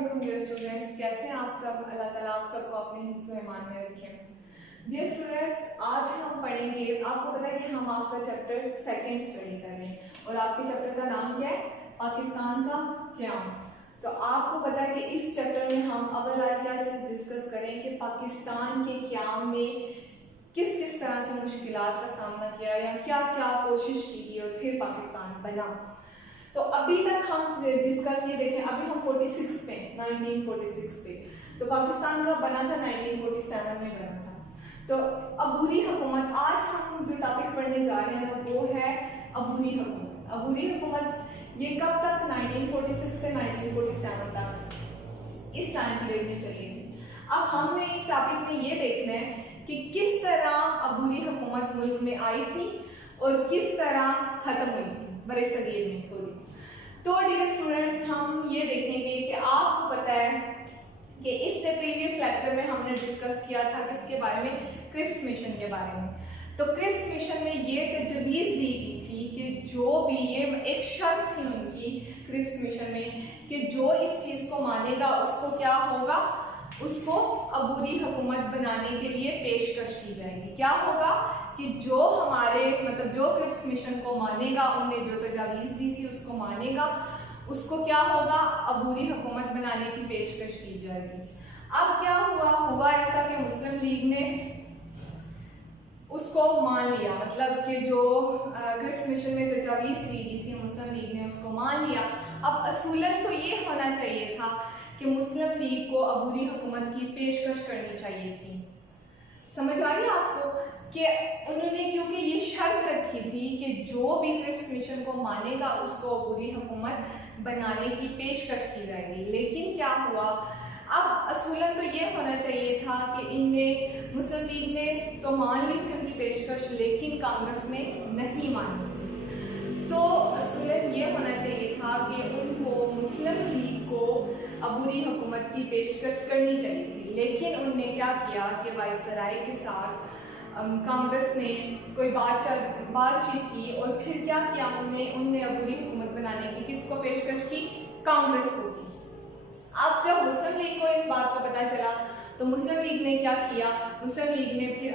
वालेकुम dear students, कैसे हैं आप सब। अल्लाह ताला आप सबको अपने हिफ्ज़ व ईमान में रखें। डियर स्टूडेंट्स, आज हम पढ़ेंगे, आपको पता है कि हम आपका चैप्टर सेकंड स्टडी कर रहे हैं और आपके चैप्टर का नाम क्या है, पाकिस्तान का क़याम। तो आपको पता है कि इस चैप्टर में हम अव्वल क्या चीज़ डिस्कस करें कि पाकिस्तान के क़याम में किस किस तरह की मुश्किलात का सामना किया या क्या क्या कोशिश की गई और फिर पाकिस्तान बना। तो अभी तक हम डिस्कस ये देखें, अभी हम 46 पे 1946 पे, तो पाकिस्तान का बना था 1947 में बना था। तो अबूरी हुकूमत, आज हम जो टॉपिक पढ़ने जा रहे हैं वो है अबूरी हुकूमत। अबूरी हुकूमत ये कब तक, 1946 से 1947 तक, इस टाइम पीरियड में चली थी। अब हमने इस टॉपिक में ये देखना है कि किस तरह अबूरी हुकूमत मुल्क में आई थी और किस तरह खत्म हुई थी बरसगीर में। तो डियर स्टूडेंट्स, हम ये देखेंगे कि आपको पता है कि इससे प्रीवियस लेक्चर में हमने डिस्कस किया था किसके बारे में, क्रिप्स मिशन के बारे में। तो क्रिप्स मिशन में ये तजवीज़ दी गई थी कि जो भी, ये एक शर्त थी उनकी क्रिप्स मिशन में कि जो इस चीज़ को मानेगा उसको क्या होगा, उसको अबूरी हुकूमत बनाने के लिए पेशकश की जाएगी। क्या होगा कि जो हमारे जो क्रिप्स मिशन को मानेगा, उन्होंने जो तजावीज़ दी थी उसको मानेगा, उसको क्या होगा, अबूरी हुकूमत बनाने की पेशकश की जाएगी। अब क्या हुआ ऐसा कि मुस्लिम लीग ने उसको मान लिया, मतलब कि जो क्रिप्स मिशन में तजावीज़ दी गई थी मुस्लिम लीग ने उसको मान लिया। अब असूलन तो ये होना चाहिए था कि मुस्लिम लीग को अबूरी हुकूमत की पेशकश करनी चाहिए थी। समझ आ रही है आपको कि उन्होंने, क्योंकि ये शर्त रखी थी कि जो भी क्रिप्स मिशन को मानेगा उसको अबूरी हुकूमत बनाने की पेशकश की जाएगी। लेकिन क्या हुआ, अब असूलन तो ये होना चाहिए था कि इनने, मुस्लिम लीग ने तो मान ली थी उनकी पेशकश, लेकिन कांग्रेस ने नहीं मानी। तो असूलन ये होना चाहिए था कि उनको, मुस्लिम लीग को अबूरी हुकूमत की पेशकश करनी चाहिए थी। लेकिन उनने क्या किया कि वायसराय के साथ कांग्रेस ने कोई बातचीत की और फिर क्या किया, उनने अबूरी हुकूमत बनाने की किसको पेशकश की, कांग्रेस को की। अब जब मुस्लिम लीग को इस बात का पता चला तो मुस्लिम लीग ने क्या किया, मुस्लिम लीग ने फिर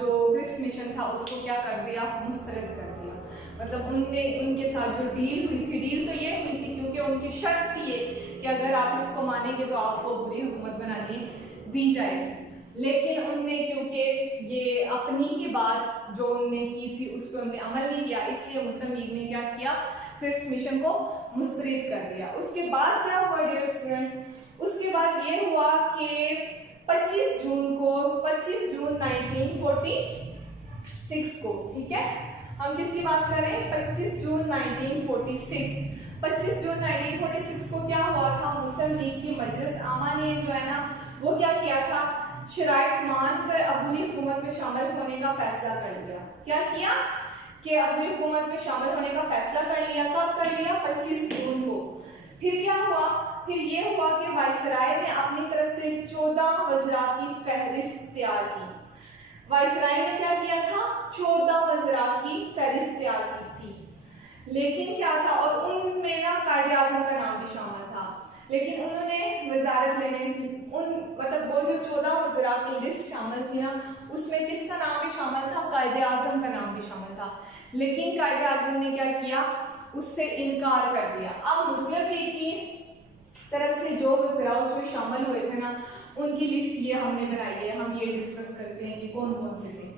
जो क्रिप्स मिशन था उसको क्या कर दिया, मुस्तरद कर दिया। मतलब उनने, उनके साथ जो डील हुई थी, डील तो ये हुई थी क्योंकि उनकी शर्त थी ये कि अगर आप इसको मानेंगे तो आपको अबूरी हुकूमत बनानी दी जाएगी। लेकिन उनने, क्योंकि ये अपनी ही बात जो उनने की थी उस पर उन्होंने अमल नहीं किया, इसलिए मुस्लिम लीग ने क्या किया, क्रिप्स मिशन को मुस्तरद कर दिया। उसके बाद क्या हुआ डियर स्टूडेंट्स, उसके बाद ये हुआ कि 25 जून 1946 को, ठीक है, हम किसकी बात कर रहे हैं, 25 जून 1946। 25 जून 1946 को क्या हुआ था, मुस्लिम लीग की मजलिस आमा ने जो है ना वो क्या किया था, शराइत मानकर अबूरी हुकूमत में शामिल होने का फैसला कर लिया। क्या किया कि अबूरी हुकूमत में शामिल होने का फैसला कर लिया। कब कर लिया, 25 जून को। फिर क्या हुआ, फिर ये हुआ कि वायसराय ने अपनी तरफ से 14 वज़रा की फहरिस्त तैयार की। वायसराय ने क्या किया था, 14 वज़रा की फहरिस्त तैयार की थी। लेकिन क्या था, और उनमें ना कायदे आज़म का नाम भी शामिल था। लेकिन उन्होंने वजारत लेने, वो जो 14 वज़रा की लिस्ट शामिल थी ना, उसमें किसका नाम भी शामिल था, कायदे आज़म का नाम भी शामिल था। लेकिन कायदे आज़म ने क्या किया, उससे इनकार कर दिया। अब मुस्लिम लीग की तरफ से जो वज़रा उसमें शामिल हुए थे ना, उनकी लिस्ट ये हमने बनाई है। हम ये डिस्कस करते हैं कि कौन कौन से थे।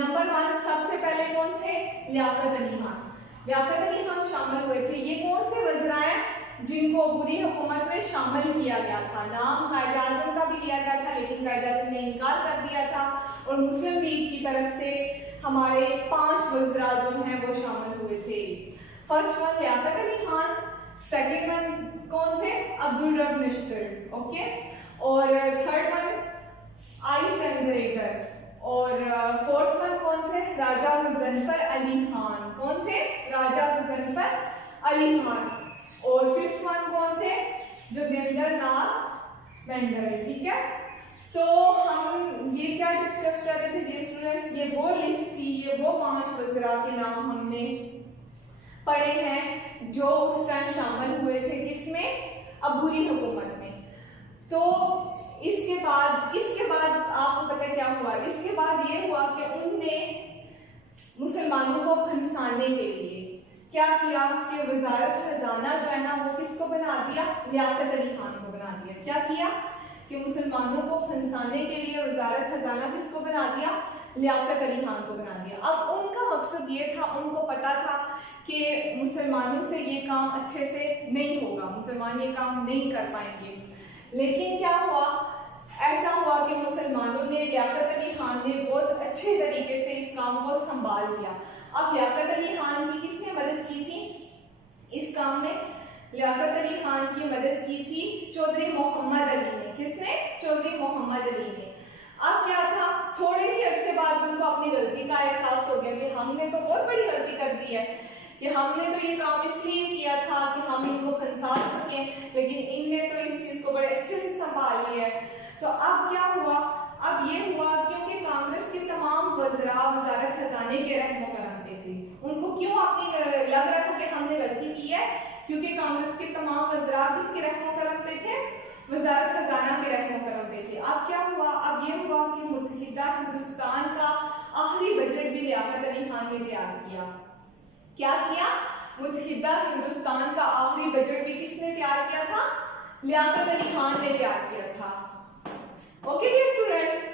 नंबर 1 सबसे पहले कौन थे, लियाकत अली खान। लियाकत अली खान शामिल हुए थे। ये कौन से वज़रा हैं जिनको अबूरी हुकूमत में शामिल किया गया था। नाम कायदे आज़म का भी लिया गया था, लेकिन कायदे आज़म ने इनकार कर दिया था। और मुस्लिम लीग की तरफ से हमारे 5 वज़रा जो हैं वो शामिल हुए थे। First one Liaquat Ali Khan, second one कौन थे, अब्दुल रब नश्तर, ओके, और थर्ड वन आई चंद्रेकर, और फोर्थ वन कौन थे, राजा मुज़फ्फर अली खान। कौन थे, राजा मुज़फ्फर अली खान। और फिफ्थ वन कौन थे, जोगिंदर नाथ मंडल, ठीक है। तो हम ये क्या डिस्कस कर रहे थे डियर स्टूडेंट्स, ये वो लिस्ट थी, ये वो 5 वज़रा के नाम हमने पढ़े हैं जो उस टाइम शामिल हुए थे किसमें, अबूरी हुकूमत में। तो इसके बाद आपको पता है क्या हुआ, इसके बाद ये हुआ कि उनने मुसलमानों को फंसाने के लिए क्या किया कि वजारत खजाना जो है ना वो किसको बना दिया, लियाकत अली खान को बना दिया। क्या किया कि मुसलमानों को फंसाने के लिए वजारत खजाना किसको बना दिया, लियाकत अली खान को बना दिया। अब उनका मकसद ये था, उनको पता था कि मुसलमानों से ये काम अच्छे से नहीं होगा, मुसलमान ये काम नहीं कर पाएंगे। लेकिन क्या हुआ, ऐसा हुआ कि मुसलमानों ने, लियाकत अली खान ने बहुत अच्छे तरीके से इस काम को संभाल लिया। अब लियाकत अली खान की किसने मदद की थी इस काम में, लियाकत अली खान की मदद की थी चौधरी मोहम्मद अली ने। किसने, चौधरी मोहम्मद अली ने। अब क्या था, थोड़े ही अरसे बाद उनको अपनी गलती का एहसास हो गया कि हमने तो बहुत बड़ी गलती कर दी है, कि हमने तो ये काम इसलिए किया था कि हम इनको फंसा सकें, लेकिन इनने तो इस चीज को बड़े अच्छे से संभाल लिया है। तो अब क्या हुआ, अब ये हुआ क्योंकि कांग्रेस के तमाम वज़रा वजारत खजाने के रहमो करम पे थे। उनको क्यों अपनी लग रहा था कि हमने गलती की है, क्योंकि कांग्रेस के तमाम वज़रा किसके रहमो करम पे थे, वजारत खजाना के रहमो करम पे थे। अब क्या हुआ, अब ये हुआ कि मुत्तहिदा हिंदुस्तान का आखिरी बजट भी लियाकत अली खान ने तैयार किया। क्या किया, मुत्तहिदा हिंदुस्तान का आखिरी बजट भी किसने तैयार किया था, लियाकत अली खान ने तैयार किया था। ओके डियर स्टूडेंट्स,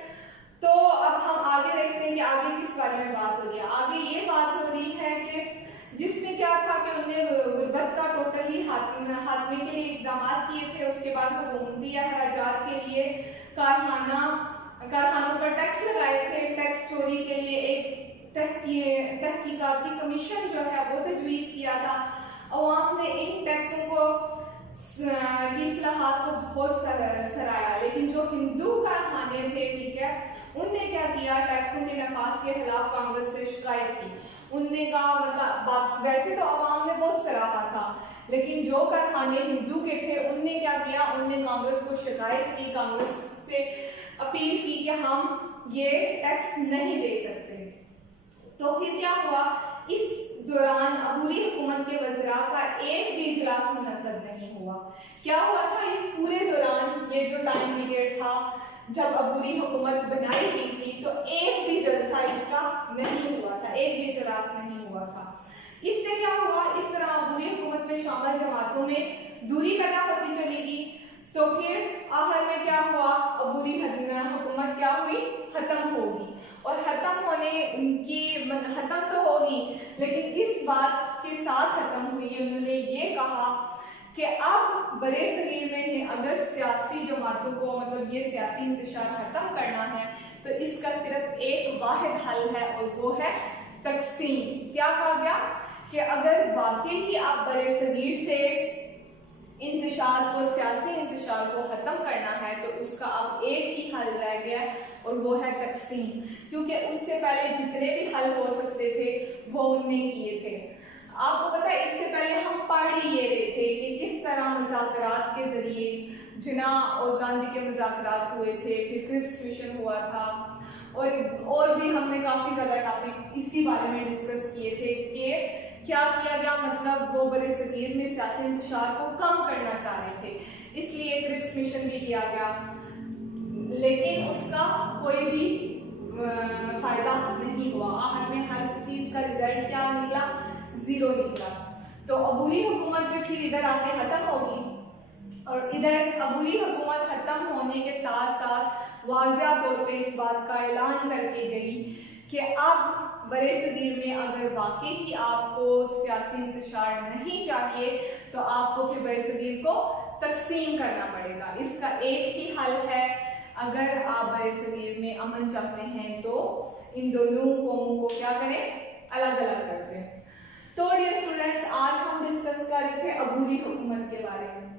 तो अब हम आगे देखते हैं कि आगे किस बारे में बात हो रही है। आगे ये बात हो रही है कि जिसमें क्या था कि उन्हें गुर्बत का टोटली खात्मे के लिए इकदाम किए थे। उसके बाद हुकूमती अखराजात के लिए कारखानों पर टैक्स लगाए थे। टैक्स चोरी के लिए एक तहकीकाती कमीशन जो है वो तजवीज़ किया था। अवाम ने इन टैक्सों को की इस्लाहात को बहुत सराहा, लेकिन जो हिंदू कारखाने थे, ठीक है, उनने क्या किया, टैक्सों के नफाज के खिलाफ कांग्रेस से शिकायत की। उनने कहा, मतलब वैसे तो अवाम ने बहुत सराहा था, लेकिन जो कारखाने हिंदू के थे उनने क्या किया, उनने कांग्रेस को शिकायत की, कांग्रेस से अपील की कि हम ये टैक्स नहीं दे सकते। तो फिर क्या हुआ, इस दौरान अबूरी हुकूमत के वज़रा का एक भी इजलास मुनक्कद नहीं हुआ। क्या हुआ था इस पूरे दौरान, ये जो टाइम पीरियड था जब अबूरी हुकूमत बनाई गई थी, तो एक भी जलसा इसका नहीं हुआ था, एक भी इजलास नहीं हुआ था। इससे क्या हुआ, इस तरह अबूरी हुकूमत में शामिल जमातों में दूरी पैदा होती चलेगी। तो फिर आखिर में क्या हुआ, अबूरी हुकूमत क्या हुई, खत्म होगी। और खत्म होने की खत्म तो होगी, लेकिन इस बात के साथ खत्म हुई, उन्होंने ये कहा कि अब बड़े सगीर में अगर सियासी जमातों को, मतलब ये सियासी इंतशार खत्म करना है, तो इसका सिर्फ एक वाहिद हल है और वो है तकसीम। क्या कहा गया कि अगर वाकई ही आप बड़े सगीर से इंतशार को, सियासी इंतशार को ख़त्म करना है, तो उसका अब एक ही हल रह गया और वो है तकसीम। क्योंकि उससे पहले जितने भी हल हो सकते थे वो उनने किए थे। आपको पता है, इससे पहले हम पढ़ ही ये रहे थे कि किस तरह मुज़ाकरात के ज़रिए जिन्ना और गांधी के मुज़ाकरात हुए थे, फिर क्रिप्स मिशन हुआ था, और भी हमने काफ़ी ज़्यादा टॉपिक इसी बारे में डिस्कस किए थे कि क्या किया गया, मतलब वो बड़े सगीर में सियासी इंतशार को कम करना चाह रहे थे, इसलिए क्रिप्स मिशन भी किया गया, लेकिन उसका कोई भी फायदा नहीं हुआ। आखिर में हर चीज़ का रिजल्ट क्या निकला, ज़ीरो निकला। तो अबूरी हुकूमत जो थी इधर आके ख़त्म होगी, और इधर अबूरी हुकूमत ख़त्म होने के साथ साथ वाज़िया तौर पे इस बात का ऐलान करके गई कि अब बड़े सगीर में अगर वाकई ही आपको सियासी इंतशार नहीं चाहिए, तो आपको फिर बड़े सगीर को तकसीम करना पड़ेगा। इसका एक ही हल है, अगर आप बड़े सगीर में अमन चाहते हैं तो इन दोनों कौमों को क्या करें, अलग अलग कर दें। तो डियर स्टूडेंट्स, आज हम डिस्कस कर रहे थे अबूरी हुकूमत के बारे में।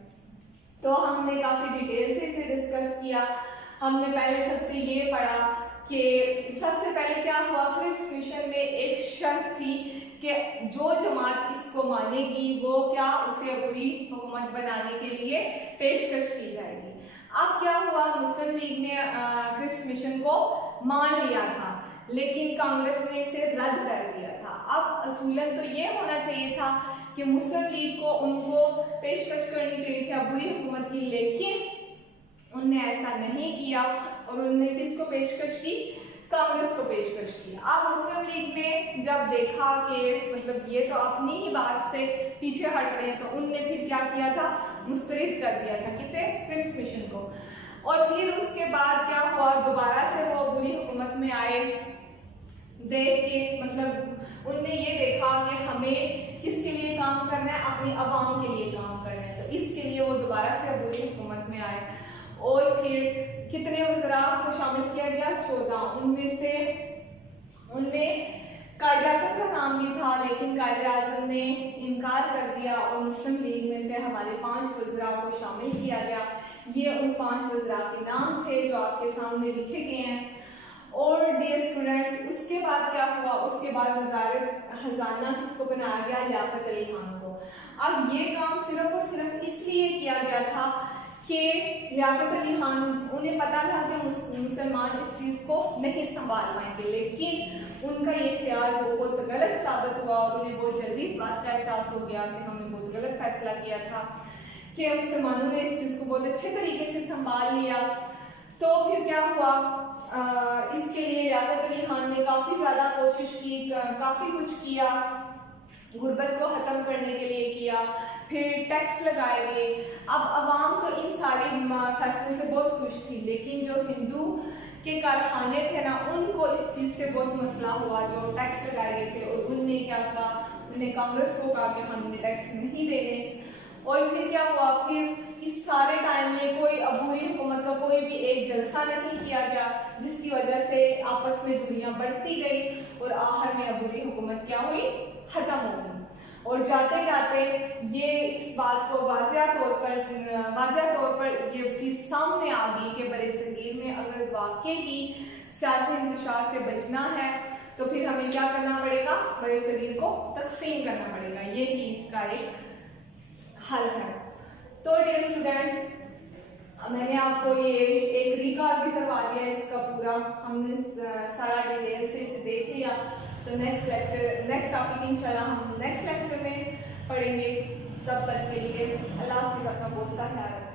तो हमने काफ़ी डिटेल से इसे डिस्कस किया। हमने पहले सबसे ये पढ़ा कि सबसे पहले क्या हुआ, क्रिप्स मिशन में एक शर्त थी कि जो जमात इसको मानेगी वो क्या, उसे अबूरी हुकूमत बनाने के लिए पेशकश की जाएगी। अब क्या हुआ, मुस्लिम लीग ने क्रिप्स मिशन को मान लिया था, लेकिन कांग्रेस ने इसे रद्द कर दिया था। अब असूलन तो ये होना चाहिए था कि मुस्लिम लीग को उनको पेशकश करनी चाहिए थी अबूरी हुकूमत की, लेकिन उनने ऐसा नहीं किया और उन्होंने किसको पेशकश की, कांग्रेस को पेशकश की। अब मुस्लिम लीग ने जब देखा कि मतलब ये तो अपनी ही बात से पीछे हट रहे हैं, तो उनने फिर क्या किया था, मुस्तरद कर दिया था किसे, क्रिप्स मिशन को। और फिर उसके बाद क्या हुआ, दोबारा से वो अबूरी हुकूमत में आए, देख के मतलब उनने ये देखा कि हमें किसके लिए काम करना है, अपनी आवाम के लिए काम करना है, तो इसके लिए वो दोबारा से अबूरी हुकूमत में आए। और फिर कितने वज़रा को शामिल किया गया, 14। उनमें से उनमें कायद-ए-आज़म का नाम भी था, लेकिन कायद-ए-आज़म ने इनकार कर दिया और मुस्लिम लीग में से हमारे 5 वज़रा को शामिल किया गया। ये उन 5 वज़रा के नाम थे जो आपके सामने लिखे गए हैं। और डियर स्टूडेंट्स, उसके बाद क्या हुआ, उसके बाद वज़ारत खजाना किसको बनाया गया, लियाकत अली खान को। अब ये काम सिर्फ और सिर्फ इसलिए किया गया था कि लियाकत अली खान, उन्हें पता था कि मुसलमान इस चीज़ को नहीं संभाल पाएंगे, लेकिन उनका ये ख्याल बहुत गलत साबित हुआ और उन्हें बहुत जल्दी इस बात का एहसास हो गया कि हमने बहुत गलत फैसला किया था, कि मुसलमानों ने इस चीज़ को बहुत अच्छे तरीके से संभाल लिया। तो फिर क्या हुआ, इसके लिए लियाकत अली खान ने काफ़ी ज़्यादा कोशिश की, काफ़ी कुछ किया, गुर्बत को ख़त्म करने के लिए किया, फिर टैक्स लगाए गए। अब अवाम तो इन सारे फैसलों से बहुत खुश थी, लेकिन जो हिंदू के कारखाने थे ना, उनको इस चीज़ से बहुत मसला हुआ, जो टैक्स लगाए गए थे। और उनने क्या कहा, उन्होंने कांग्रेस को कहा कि हमने टैक्स नहीं देने। और फिर क्या हुआ, फिर इस सारे टाइम में कोई अबूरी हुकूमत का कोई भी एक जलसा नहीं किया गया, जिसकी वजह से आपस में दूरियां बढ़ती गई और आखिर में अबूरी हुकूमत क्या हुई, ख़त्म हो गई। और जाते जाते ये इस बात को वाज़ेह तौर पर ये चीज़ सामने आ गई कि बरे-सगीर में अगर वाकई ही सियासी इंतशार से बचना है, तो फिर हमें क्या करना पड़ेगा, बरे-सगीर को तकसीम करना पड़ेगा। ये ही इसका एक हल है। तो डियर स्टूडेंट्स, मैंने आपको ये एक रिकॉल भी करवा दिया इसका पूरा, हमने सारा डिटेल से इसे देख लिया। तो नेक्स्ट टॉपिक इंशाल्लाह हम नेक्स्ट लेक्चर में पढ़ेंगे। तब तक के लिए अल्लाह हाफ़िज़, अपना बहुत सा ख्याल रखें।